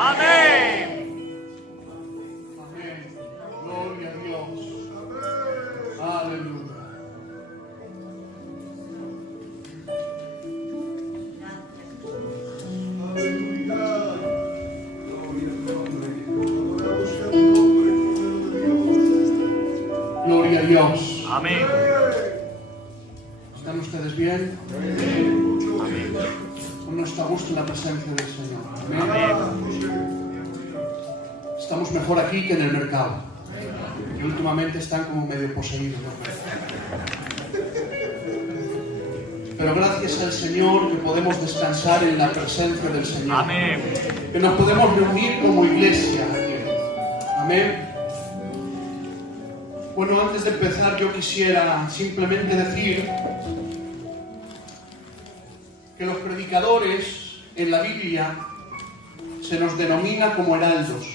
Amén. Amén. Gloria a Dios. Aleluya. Gloria a Dios. Amén. ¿Están ustedes bien? ¿Cómo está a gusto en la presencia del Señor? Amén. Estamos mejor aquí que en el mercado. Y últimamente están como medio poseídos, ¿no? Pero gracias al Señor que podemos descansar en la presencia del Señor. Amén. Que nos podemos reunir como iglesia aquí. Amén. Bueno, antes de empezar yo quisiera simplemente decir que los predicadores en la Biblia se nos denomina como heraldos.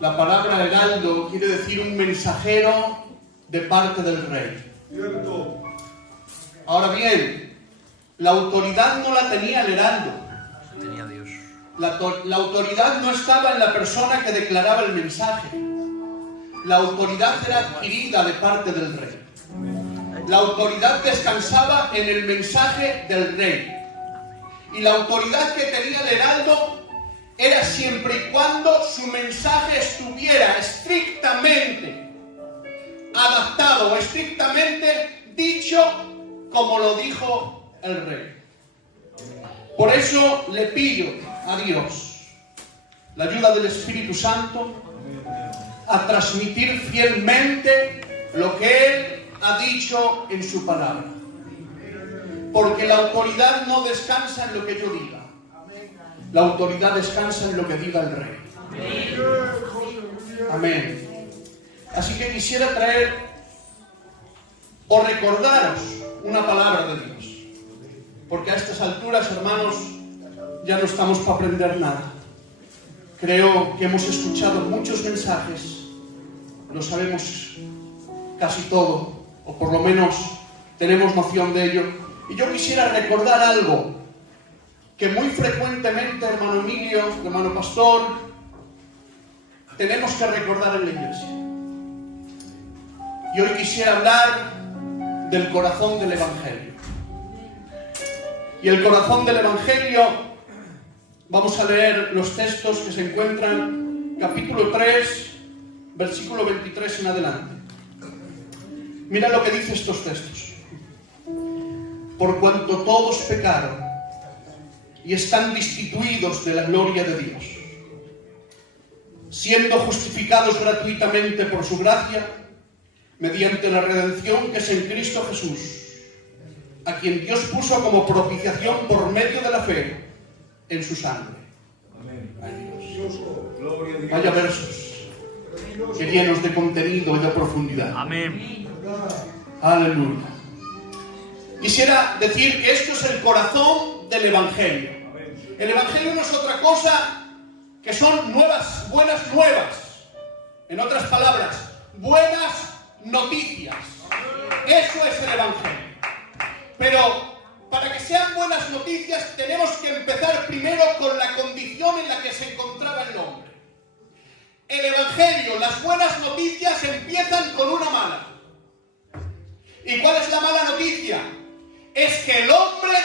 La palabra heraldo quiere decir un mensajero de parte del rey. Ahora bien, la autoridad no la tenía el heraldo. Tenía Dios. La autoridad no estaba en la persona que declaraba el mensaje. La autoridad era adquirida de parte del rey. La autoridad descansaba en el mensaje del rey. Y la autoridad que tenía el heraldo era siempre y cuando su mensaje estuviera estrictamente adaptado o estrictamente dicho como lo dijo el rey. Por eso le pido a Dios la ayuda del Espíritu Santo a transmitir fielmente lo que Él ha dicho en su palabra. Porque la autoridad no descansa en lo que yo diga. La autoridad descansa en lo que diga el rey. Amén. Así que quisiera traer o recordaros una palabra de Dios. Porque a estas alturas, hermanos, ya no estamos para aprender nada. Creo que hemos escuchado muchos mensajes, lo sabemos casi todo, o por lo menos tenemos noción de ello. Y yo quisiera recordar algo que muy frecuentemente, hermano Emilio, hermano Pastor, tenemos que recordar en la iglesia. Y hoy quisiera hablar del corazón del Evangelio. Y el corazón del Evangelio, vamos a leer los textos que se encuentran, capítulo 3, versículo 23 en adelante. Mira lo que dice estos textos. Por cuanto todos pecaron y están destituidos de la gloria de Dios, siendo justificados gratuitamente por su gracia, mediante la redención que es en Cristo Jesús, a quien Dios puso como propiciación por medio de la fe en su sangre. Amén. Ay, Dios. Vaya versos, que llenos de contenido y de profundidad. Amén. Aleluya. Quisiera decir que esto es el corazón del Evangelio. El Evangelio no es otra cosa que son buenas nuevas. En otras palabras, buenas noticias. Eso es el Evangelio. Pero para que sean buenas noticias tenemos que empezar primero con la condición en la que se encontraba el hombre. El Evangelio, las buenas noticias empiezan con una mala. ¿Y cuál es la mala noticia? Es que el hombre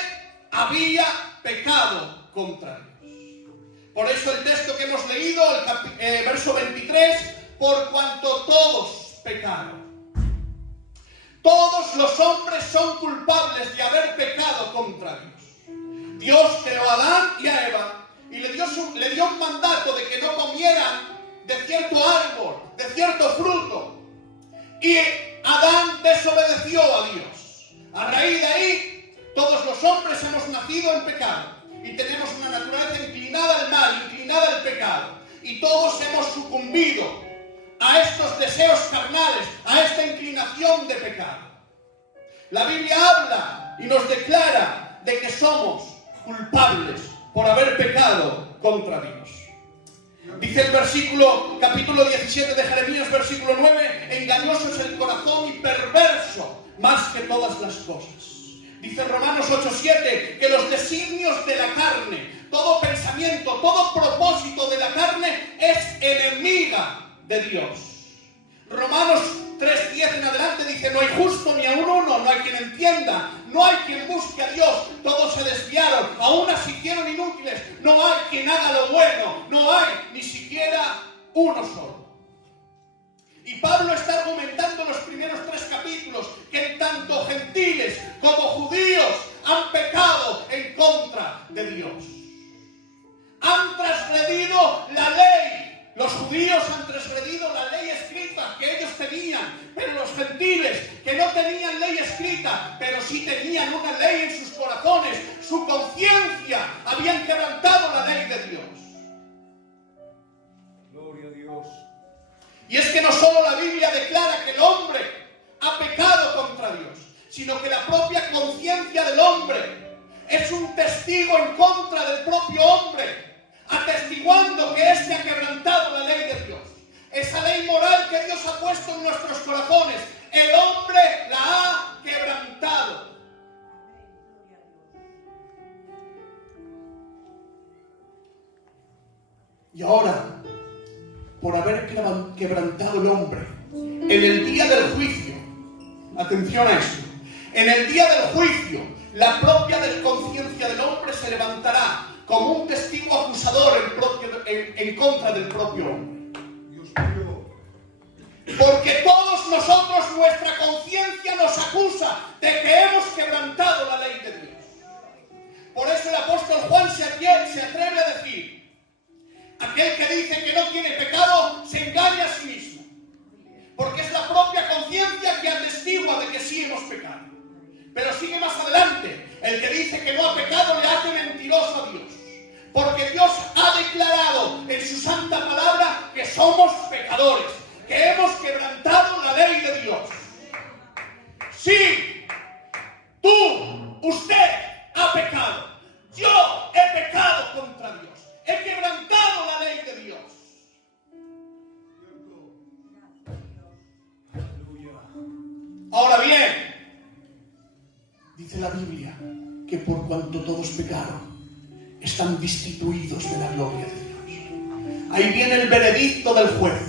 había pecado contra Dios. Por eso el texto que hemos leído, el verso 23, por cuanto todos pecaron. Todos los hombres son culpables de haber pecado contra Dios. Dios creó a Adán y a Eva y le dio un mandato de que no comieran de cierto árbol, de cierto fruto. Y Adán desobedeció a Dios. A raíz de ahí, todos los hombres hemos nacido en pecado y tenemos una naturaleza inclinada al mal, inclinada al pecado. Y todos hemos sucumbido a estos deseos carnales, a esta inclinación de pecado. La Biblia habla y nos declara de que somos culpables por haber pecado contra Dios. Dice el capítulo 17 de Jeremías, versículo 9, engañoso es el corazón y perverso más que todas las cosas. Dice Romanos 8:7 que los designios de la carne todo pensamiento, todo propósito de la carne es enemiga de Dios. Romanos 3:10 en adelante dice: no hay justo ni aun uno, no hay quien entienda, no hay quien busque a Dios, todos se desviaron, aún así hicieron inútiles, no hay quien haga lo bueno, no hay ni siquiera uno solo. Y Pablo está argumentando en los primeros 3 capítulos que tanto gentiles como judíos han pecado en contra de Dios. Han transgredido la ley. Los judíos han transgredido la ley escrita que ellos tenían, pero los gentiles que no tenían ley escrita, pero sí tenían una ley en sus corazones, su conciencia, habían quebrantado la ley de Dios. Gloria a Dios. Y es que no solo la Biblia declara que el hombre ha pecado contra Dios, sino que la propia conciencia del hombre es un testigo en contra del propio hombre, atestiguando que éste ha quebrantado la ley de Dios. Esa ley moral que Dios ha puesto en nuestros corazones, el hombre la ha quebrantado. Y ahora, por haber quebrantado el hombre, en el día del juicio, atención a esto, en el día del juicio, la propia conciencia del hombre se levantará como un testigo acusador en contra del propio hombre. Dios mío. Porque todos nosotros, nuestra conciencia nos acusa de que hemos quebrantado la ley de Dios. Por eso el apóstol Juan se atreve a decir: aquel que dice que no tiene pecado se engaña a sí mismo. Porque es la propia conciencia que atestigua de que sí hemos pecado. Pero sigue más adelante: el que dice que no ha pecado le hace mentiroso a Dios. Porque Dios ha declarado en su santa palabra que somos pecadores, que hemos quebrantado la ley de Dios. Sí, usted ha pecado. Yo he pecado contra Dios. He quebrantado la ley de Dios. Ahora bien, dice la Biblia que por cuanto todos pecaron, están destituidos de la gloria de Dios. Ahí viene el veredicto del juez.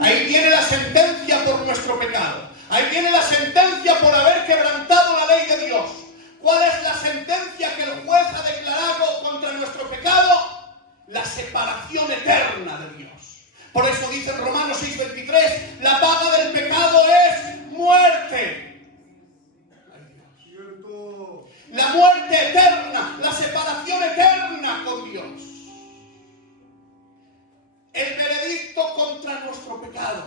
Ahí viene la sentencia por nuestro pecado. Ahí viene la sentencia por haber quebrantado la ley de Dios. ¿Cuál es la sentencia que el juez ha declarado contra nuestro pecado? La separación eterna de Dios. Por eso dice en Romanos 6:23, la paga del pecado es muerte. La muerte eterna, la separación eterna con Dios. El veredicto contra nuestro pecado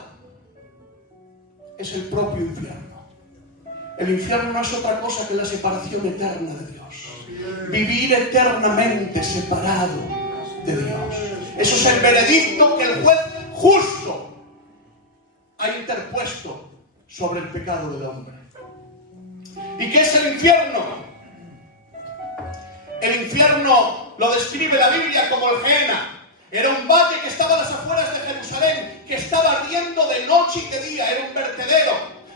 es el propio infierno. El infierno no es otra cosa que la separación eterna de Dios. Vivir eternamente separado de Dios. Eso es el veredicto que el juez justo ha interpuesto sobre el pecado del hombre. ¿Y qué es el infierno? El infierno lo describe la Biblia como el Gehenna. Era un valle que estaba a las afueras de Jerusalén, que estaba ardiendo de noche y de día. Era un vertedero.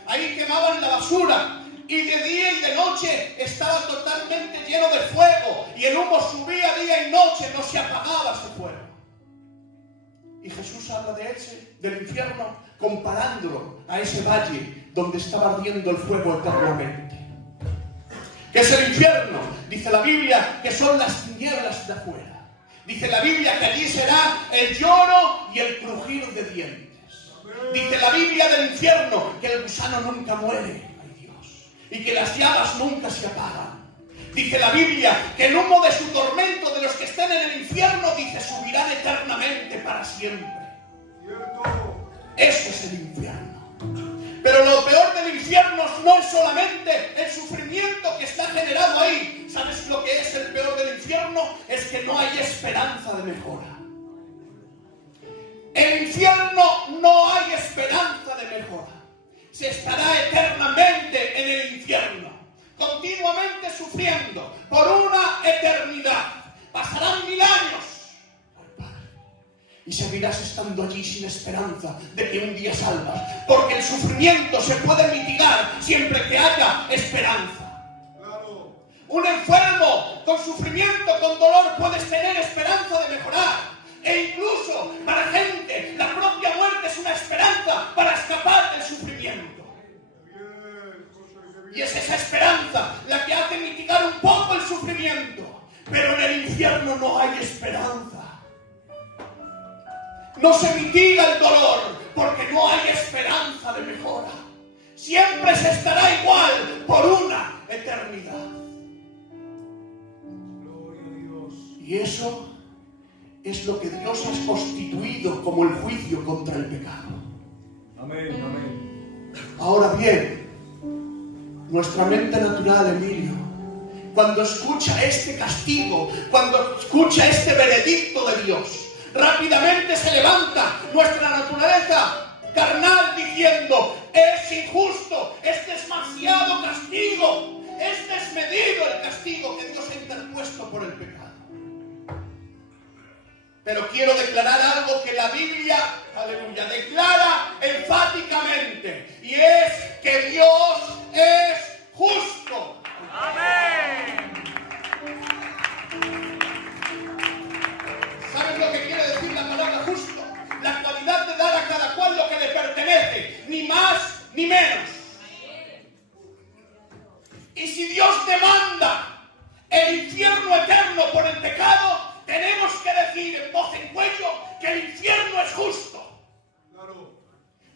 Ahí quemaban la basura. Y de día y de noche estaba totalmente lleno de fuego. Y el humo subía día y noche, no se apagaba ese fuego. Y Jesús habla del infierno comparándolo a ese valle donde estaba ardiendo el fuego eternamente. ¿Qué es el infierno? Dice la Biblia que son las tinieblas de afuera. Dice la Biblia que allí será el lloro y el crujir de dientes. Dice la Biblia del infierno que el gusano nunca muere, ay Dios, y que las llamas nunca se apagan. Dice la Biblia que el humo de su tormento, de los que estén en el infierno, dice, subirán eternamente para siempre. Eso es el infierno. Pero lo peor del infierno no es solamente el sufrimiento que está generado ahí. ¿Sabes lo que es el peor del infierno? Es que no hay esperanza de mejora. En el infierno no hay esperanza de mejora. Se estará eternamente en el infierno, continuamente sufriendo por una eternidad. Pasarán 1000 años. Y seguirás estando allí sin esperanza de que un día salgas. Porque el sufrimiento se puede mitigar siempre que haya esperanza. Claro. Un enfermo con sufrimiento, con dolor, puedes tener esperanza de mejorar. E incluso para gente, la propia muerte es una esperanza para escapar del sufrimiento. Y es esa esperanza la que hace mitigar un poco el sufrimiento. Pero en el infierno no hay esperanza. No se mitiga el dolor porque no hay esperanza de mejora. Siempre se estará igual por una eternidad. Y eso es lo que Dios ha constituido como el juicio contra el pecado. Amén, amén. Ahora bien, nuestra mente natural, Emilio, cuando escucha este castigo, cuando escucha este veredicto de Dios, rápidamente se levanta nuestra naturaleza carnal diciendo: es injusto, es demasiado castigo, es desmedido el castigo que Dios ha interpuesto por el pecado. Pero quiero declarar algo que la Biblia, aleluya, declara enfáticamente, y es que Dios es justo. Amén. ¿Sabes lo que quiere decir la palabra justo? La cualidad de dar a cada cual lo que le pertenece, ni más ni menos. Y si Dios demanda el infierno eterno por el pecado, tenemos que decir en voz en cuello que el infierno es justo.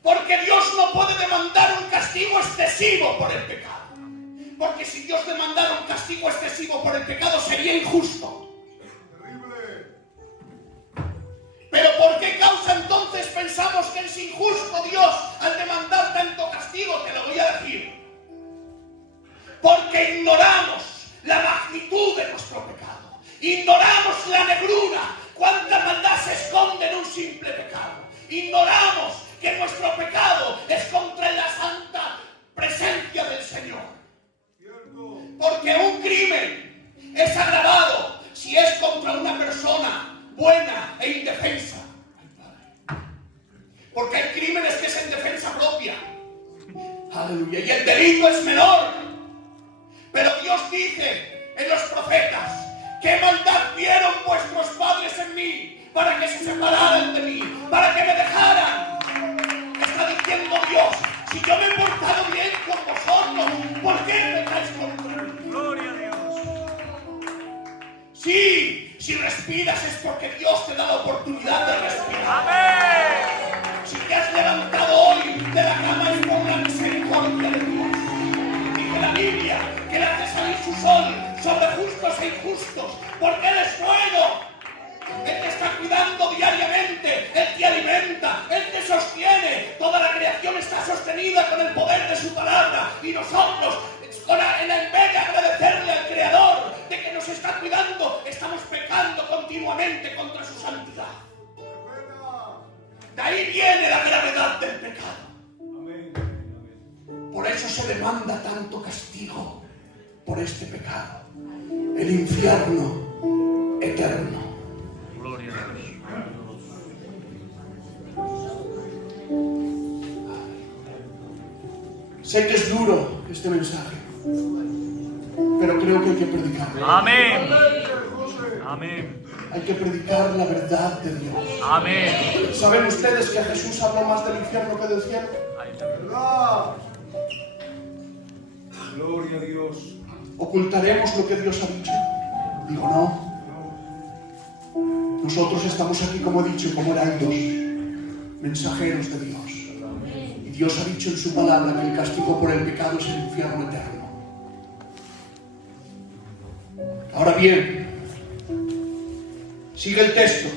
Porque Dios no puede demandar un castigo excesivo por el pecado. Porque si Dios demandara un castigo excesivo por el pecado, sería injusto. Pero ¿por qué causa entonces pensamos que es injusto Dios al demandar tanto castigo? Te lo voy a decir. Porque ignoramos la magnitud de nuestro pecado. Ignoramos la negrura. Cuánta maldad se esconde en un simple pecado. Ignoramos que nuestro pecado es contra la santa presencia del Señor. Porque un crimen es agravado si es contra una persona buena e indefensa. Porque hay crímenes que es en defensa propia. Aleluya. Y el delito es menor. Pero Dios dice en los profetas: ¿qué maldad vieron vuestros padres en mí para que se separaran de mí, para que me dejaran? Está diciendo Dios: si yo me he portado bien con vosotros, ¿por qué pecáis contra mí? Gloria a Dios. Sí, si respiras es porque Dios te da la oportunidad de respirar. Amén. Si te has levantado hoy de la cama es por la misericordia de Dios. Dice la Biblia que Él hace salir su sol sobre justos e injustos, porque Él es bueno. Él te está cuidando diariamente, Él te alimenta, Él te sostiene. Toda la creación está sostenida con el poder de su palabra. Y nosotros, en vez de agradecerle al Creador de que nos está cuidando, estamos pecando continuamente contra su santidad. De ahí viene la gravedad del pecado. Por eso se demanda tanto castigo por este pecado. El infierno eterno. Gloria a Dios. Sé que es duro este mensaje, pero creo que hay que predicarlo. Amén. Amén. Hay que predicar la verdad de Dios. Amén. ¿Saben ustedes que Jesús habló más del infierno que del cielo? Ahí está. Gloria a Dios. ¿Ocultaremos lo que Dios ha dicho? Digo, no. Nosotros estamos aquí, como he dicho, como heraldos, mensajeros de Dios. Y Dios ha dicho en su palabra que el castigo por el pecado es el infierno eterno. Ahora bien, sigue el texto: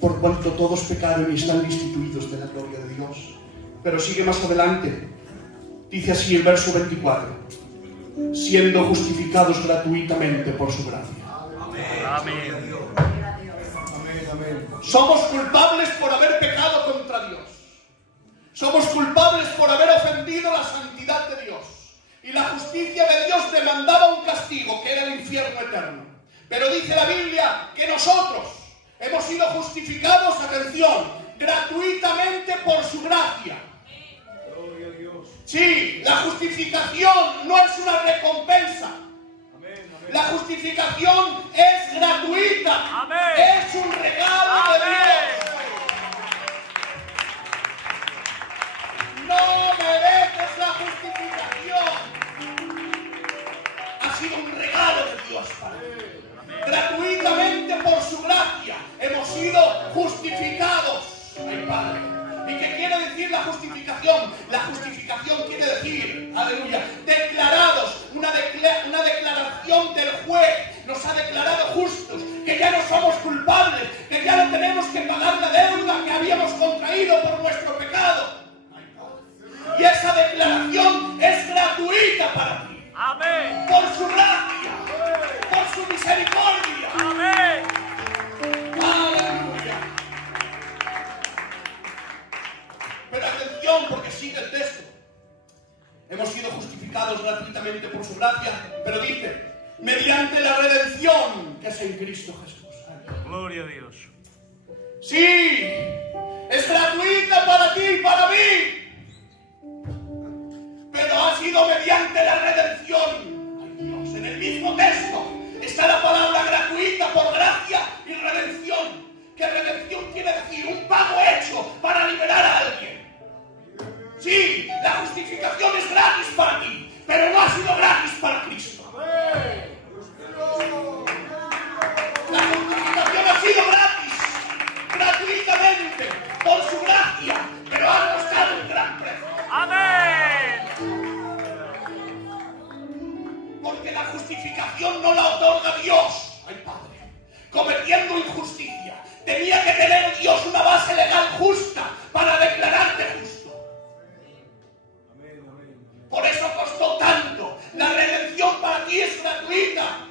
por cuanto todos pecaron y están destituidos de la gloria de Dios. Pero sigue más adelante. Dice así el verso 24: siendo justificados gratuitamente por su gracia. Amén. Somos culpables por haber pecado contra Dios. Somos culpables por haber ofendido la santidad de Dios. Y la justicia de Dios demandaba un castigo, que era el infierno eterno. Pero dice la Biblia que nosotros hemos sido justificados, atención, gratuitamente por su gracia. Gloria a Dios. Sí, la justificación no es una recompensa. La justificación es gratuita. Amén. Es un regalo de Dios. No mereces la justificación. Ha sido un regalo de Dios para ti. Gratuitamente por su gracia hemos sido justificados. Ay, Padre. ¿Y qué quiere decir la justificación? La justificación quiere decir, aleluya, declarados, una declaración del juez. Nos ha declarado justos, que ya no somos culpables, que ya no tenemos que pagar la deuda que habíamos contraído por nuestro pecado. Ay, Padre. Y esa declaración es gratuita para ti. Amén. Por su gracia, por su misericordia. Amén. Aleluya. Pero atención, porque sigue el texto. Hemos sido justificados gratuitamente por su gracia, pero dice, mediante la redención que es en Cristo Jesús. Gloria a Dios. Sí, es gratuita para ti y para mí, pero ha sido mediante la redención. Ay, Dios, en el mismo texto está la palabra gratuita por gracia y redención. Que redención quiere decir un pago hecho para liberar a alguien. Sí, la justificación es gratis para ti, pero no ha sido gratis para Cristo. La justificación ha sido gratis, gratuitamente, por su gracia, pero ha costado un gran precio. Amén. Porque la justificación no la otorga Dios, ay Padre, cometiendo injusticia. Tenía que tener Dios una base legal justa para declararte justo. Por eso costó tanto. La redención para ti es gratuita,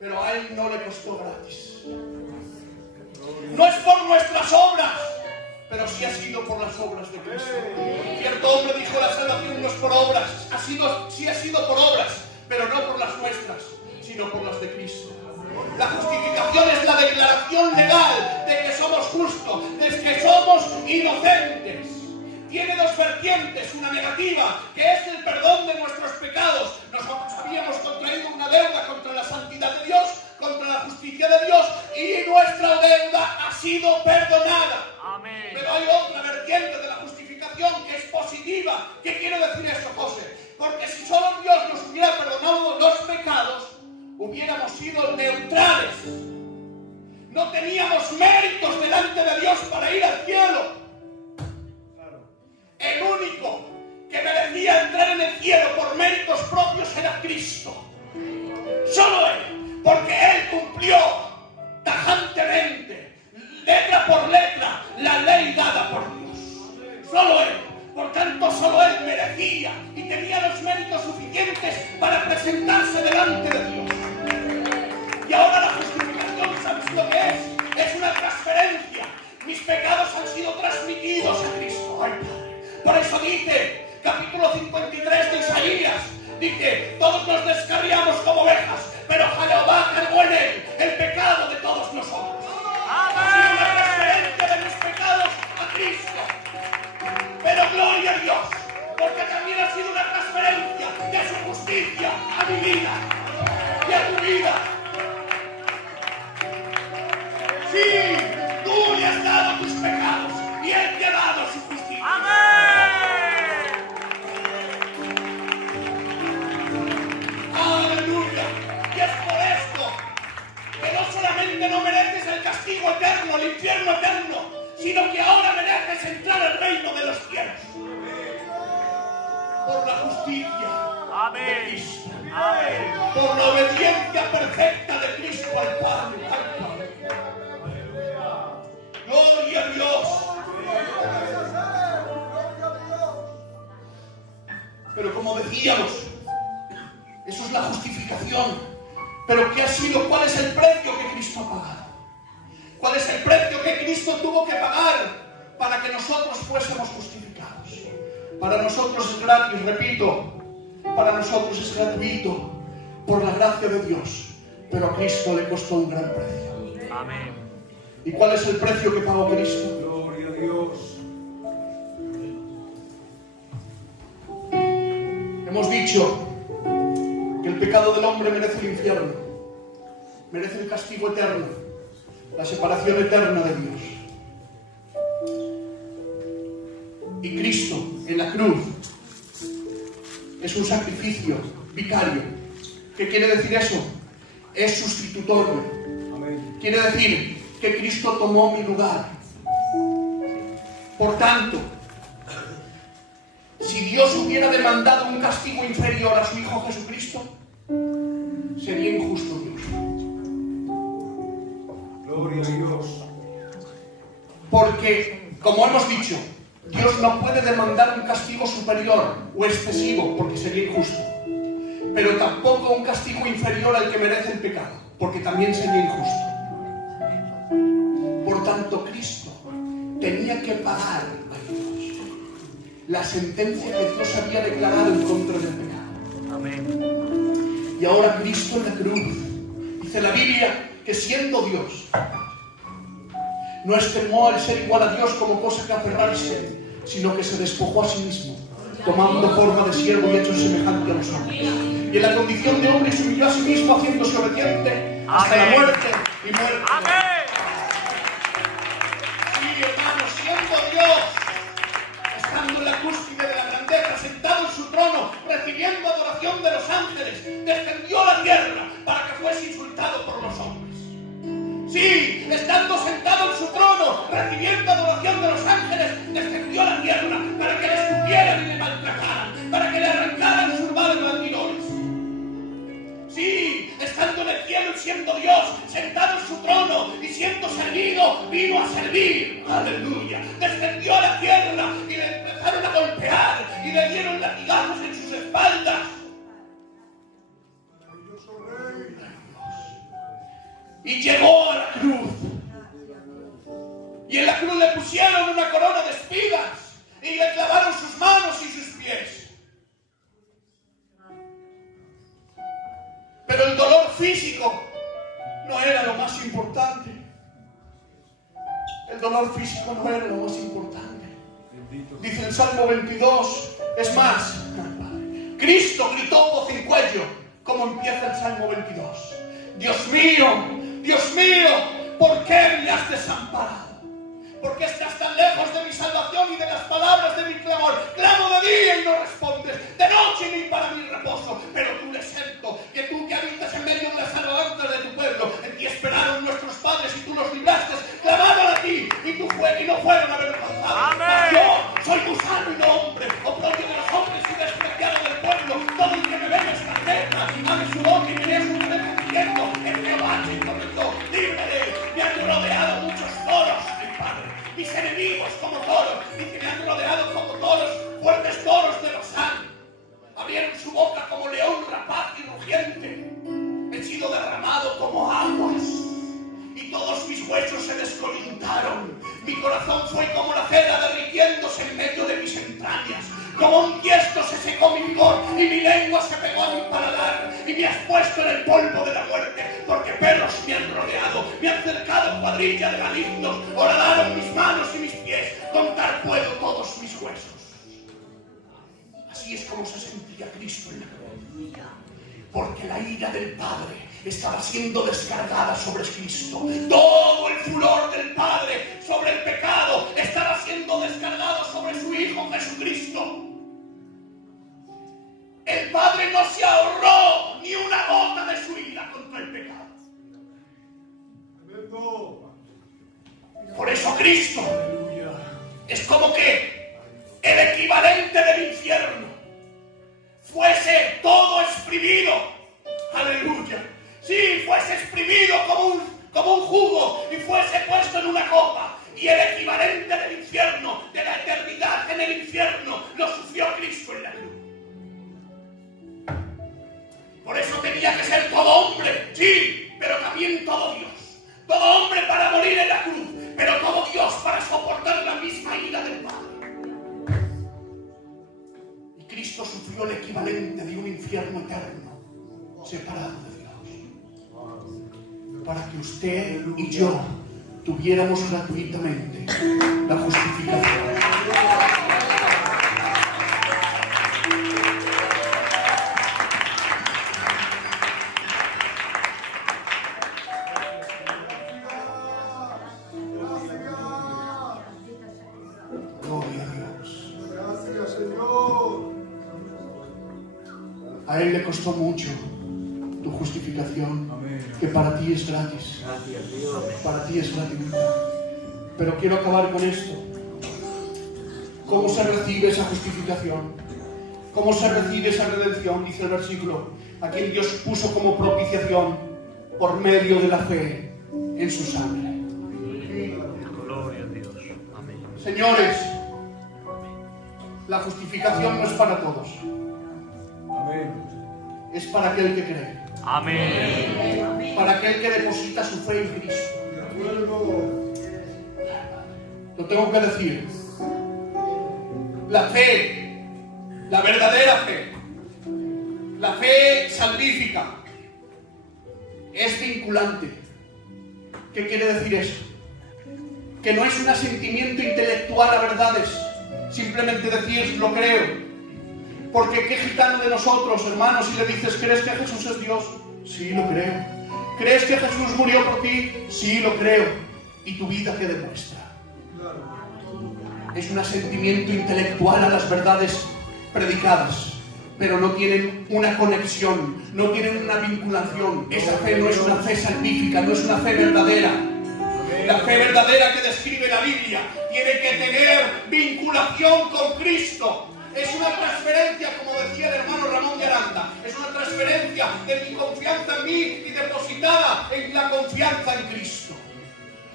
pero a Él no le costó gratis. No es por nuestras obras, pero sí ha sido por las obras de Cristo. Cierto hombre dijo, la salvación no es por obras, sí ha sido por obras, pero no por las nuestras, sino por las de Cristo. La justificación es la declaración legal de que somos justos, de que somos inocentes. Tiene dos vertientes, una negativa, que es el perdón de nuestros pecados. Nosotros habíamos contraído una deuda contra la santidad de Dios, contra la justicia de Dios, y nuestra deuda ha sido perdonada. Amén. Pero hay otra vertiente de la justificación que es positiva. ¿Qué quiere decir eso, José? Porque si solo Dios nos hubiera perdonado los pecados, hubiéramos sido neutrales. No teníamos méritos delante de Dios para ir al cielo. El único que merecía entrar en el cielo por méritos propios era Cristo. Solo Él, porque Él cumplió tajantemente, letra por letra, la ley dada por Dios. Solo Él. Por tanto, solo Él merecía y tenía los méritos suficientes para presentarse delante de Dios. Y ahora la justificación, ¿sabes lo que es? Es una transferencia. Mis pecados han sido transmitidos a Cristo. Ay, Padre. Por eso dice, capítulo 53 de Isaías, dice, todos nos descarriamos como ovejas, pero Jehová cargó en Él el pecado de todos nosotros. Ha sido una transferencia de mis pecados a Cristo. Pero gloria a Dios, porque también ha sido una transferencia de su justicia a mi vida y a tu vida. Sí, tú le has dado tus pecados y Él te ha dado su justicia. Amén. Aleluya. Y es por esto que no solamente no mereces el castigo eterno, el infierno eterno, sino que ahora mereces entrar al reino de los cielos. Por la justicia de Cristo. Amén. Por la obediencia perfecta de Cristo al Padre. Al Padre. Gloria a Dios. Pero como decíamos, eso es la justificación. Pero ¿qué ha sido? ¿Cuál es el precio que Cristo ha pagado? ¿Cuál es el precio que Cristo tuvo que pagar para que nosotros fuésemos justificados? Para nosotros es gratis, repito, para nosotros es gratuito, por la gracia de Dios, pero a Cristo le costó un gran precio. Amén. ¿Y cuál es el precio que pagó Cristo? Gloria a Dios. Hemos dicho que el pecado del hombre merece el infierno, merece el castigo eterno, la separación eterna de Dios. Y Cristo en la cruz es un sacrificio vicario. ¿Qué quiere decir eso? Es sustitutorio. Amén. Quiere decir que Cristo tomó mi lugar. Por tanto, si Dios hubiera demandado un castigo inferior a su Hijo Jesucristo, sería injusto Dios. Gloria a Dios. Porque, como hemos dicho, Dios no puede demandar un castigo superior o excesivo, porque sería injusto. Pero tampoco un castigo inferior al que merece el pecado, porque también sería injusto. Por tanto, Cristo tenía que pagar a Dios la sentencia que Dios había declarado en contra del pecado. Amén. Y ahora Cristo en la cruz, dice la Biblia, que siendo Dios, no estimó al ser igual a Dios como cosa que aferrarse, sino que se despojó a sí mismo, tomando forma de siervo y hecho semejante a los hombres. Y en la condición de hombre se humilló a sí mismo, haciéndose obediente hasta la Amén. muerte y muerte. Amén. Sí, hermanos, siendo Dios, estando en la cúspide de la grandeza, sentado en su trono, recibiendo adoración de los ángeles, descendió a la tierra para que fuese insultado por los hombres. Sí, estando sentado en su trono, recibiendo adoración de los ángeles, descendió a la tierra para que le escupieran y le maltrataran, para que le arrancaran sus bandidones. Sí, estando en el cielo y siendo Dios, sentado en su trono y siendo servido, vino a servir. Aleluya. Descendió a la tierra y le empezaron a golpear y le dieron latigazos en sus espaldas. Y llegó a la cruz. Y en la cruz le pusieron una corona de espigas y le clavaron sus manos y sus pies. Pero el dolor físico no era lo más importante. El dolor físico no era lo más importante. Dice el Salmo 22, es más, Cristo gritó voz en cuello, como empieza el Salmo 22. Dios mío, ¿por qué me has desamparado? ¿Por qué estás tan lejos de mi salvación y de las palabras de mi clamor? Clamo de día y no respondes, de noche ni para mi reposo. Pero tú le siento, que tú que habitas en medio de las alabanzas de tu pueblo, en ti esperaron nuestros padres y tú los libraste, clamaron a ti y no fueron avergonzados. Mas yo soy gusano y no hombre, oprobio de los hombres y despreciado del pueblo. Todo el que me ve me escarneta, abre su boca y me ve su cabeza diciendo, el Jehová te encomendó, líbrale. Me han rodeado muchos toros, mi Padre. Mis enemigos como toros, y que me han rodeado como toros, fuertes toros de Basán. Abrieron su boca como león rapaz y rugiente. He sido derramado como aguas, y todos mis huesos se descolintaron. Mi corazón fue como la cera derritiéndose en medio de mis entrañas. Como un tiesto se secó mi vigor, y mi lengua se pegó a mi paladar. Y me has puesto en el polvo de la muerte, porque perros me han rodeado, me han cercado cuadrilla de malignos, horadaron mis manos y mis pies, contar puedo todos mis huesos. Así es como se sentía Cristo en la cruz, porque la ira del Padre estaba siendo descargada sobre Cristo. Todo el furor del Padre sobre el pecado estaba siendo descargado sobre su Hijo Jesucristo. El Padre no se ahorró ni una gota de su ira contra el pecado. Por eso Cristo es como que el equivalente del infierno fuese todo exprimido. Aleluya. Sí, fuese exprimido como un jugo y fuese puesto en una copa. Y el equivalente del infierno, de la eternidad en el infierno, lo sufrió Cristo en la cruz. Por eso tenía que ser todo hombre, sí, pero también todo Dios. Todo hombre para morir en la cruz, pero todo Dios para soportar la misma ira del Padre. Y Cristo sufrió el equivalente de un infierno eterno, separado de Dios, para que usted y yo tuviéramos gratuitamente la justificación. A Él le costó mucho tu justificación, Amén. que para ti es gratis. Gracias, Dios. Para ti es gratuita. Pero quiero acabar con esto. ¿Cómo se recibe esa justificación? ¿Cómo se recibe esa redención? Dice el versículo, a quien Dios puso como propiciación por medio de la fe en su sangre. Gloria a Dios. Amén. Señores, la justificación no es para todos, Amén. es para aquel que cree, Amén. para aquel que deposita su fe en Cristo. De acuerdo. Lo tengo que decir. La fe, la verdadera fe, la fe salvífica, es vinculante. ¿Qué quiere decir eso? Que no es un asentimiento intelectual a verdades, simplemente decir lo creo. Porque qué gitano de nosotros, hermanos, si le dices, ¿crees que Jesús es Dios? Sí, lo creo. ¿Crees que Jesús murió por ti? Sí, lo creo. ¿Y tu vida qué demuestra? Es un asentimiento intelectual a las verdades predicadas, pero no tienen una conexión, no tienen una vinculación. Esa fe no es una fe salvífica, no es una fe verdadera. La fe verdadera que describe la Biblia tiene que tener vinculación con Cristo. Es una transferencia, como decía el hermano Ramón de Aranda, es una transferencia de mi confianza en mí y depositada en la confianza en Cristo.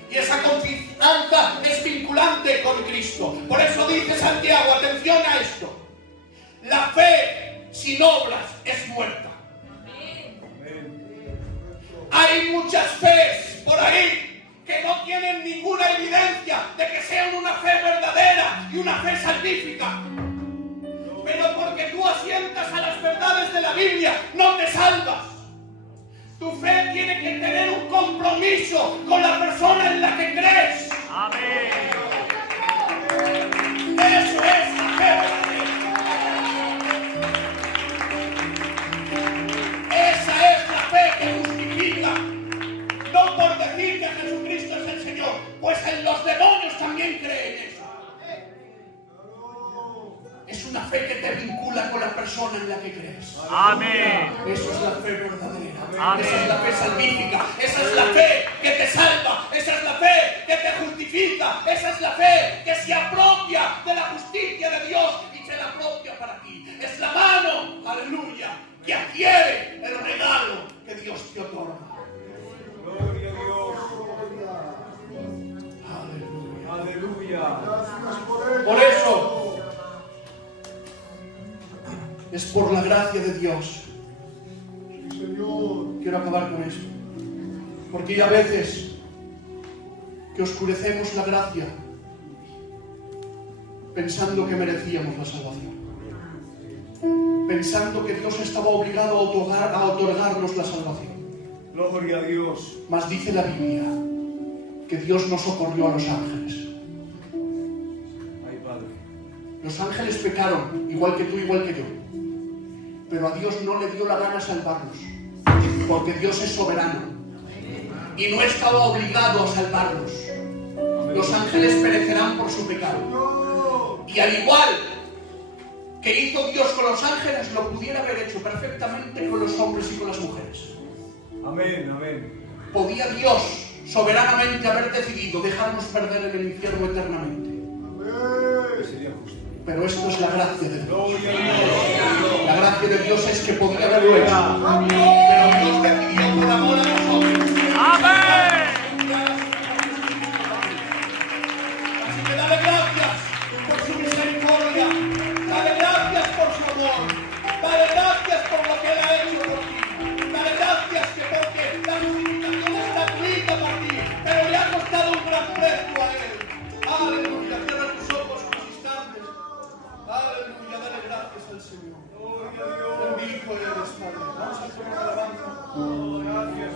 Y esa confianza es vinculante con Cristo. Por eso dice Santiago, atención a esto, la fe sin obras es muerta. Hay muchas fees por ahí que no tienen ninguna evidencia de que sean una fe verdadera y una fe salvífica. Pero porque tú asientas a las verdades de la Biblia, no te salvas. Tu fe tiene que tener un compromiso con la persona en la que crees. Amén. Eso es la fe verdadera. Esa es la fe que justifica. No por decir que Jesucristo es el Señor, pues en los demonios también creen eso. Es una fe que te vincula con la persona en la que crees. Amén. Eso es la fe verdadera. Amén. Esa es la fe salvífica. Esa es la fe que te salva. Esa es la fe que te justifica. Esa es la fe que se apropia de la justicia de Dios y se la apropia para ti. Es la mano, aleluya, que adquiere el regalo que Dios te otorga. Gloria a Dios. Aleluya. Aleluya. Por eso es por la gracia de Dios. Quiero acabar con esto. Porque hay a veces que oscurecemos la gracia pensando que merecíamos la salvación. Pensando que Dios estaba obligado a otorgarnos la salvación. Gloria a Dios. Mas dice la Biblia que Dios no socorrió a los ángeles. Ay, Padre. Los ángeles pecaron, igual que tú, igual que yo. Pero a Dios no le dio la gana salvarlos, porque Dios es soberano y no estaba obligado a salvarlos. Los ángeles perecerán por su pecado. Y al igual que hizo Dios con los ángeles, lo pudiera haber hecho perfectamente con los hombres y con las mujeres. Amén, amén. Podía Dios soberanamente haber decidido dejarnos perder en el infierno eternamente. Que sería justo. Pero esto es la gracia de Dios. Gloria a Dios. La gracia de Dios es que podría haberlo hecho, pero Dios decidió por amor a nosotros. Amén. Así que dale gracias por su misericordia, dale gracias por su amor, dale gracias por lo que Él ha hecho por ti, dale gracias que porque la justificación es gratuita por ti, pero le ha costado un gran precio a Él. Aleluya, cierra tus ojos unos instantes. Aleluya, dale gracias al Señor. Gloria a Dios. Bendito eres, Padre. Vamos a hacer una alabanza. Gracias.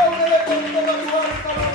Apláudele con toda tu alma.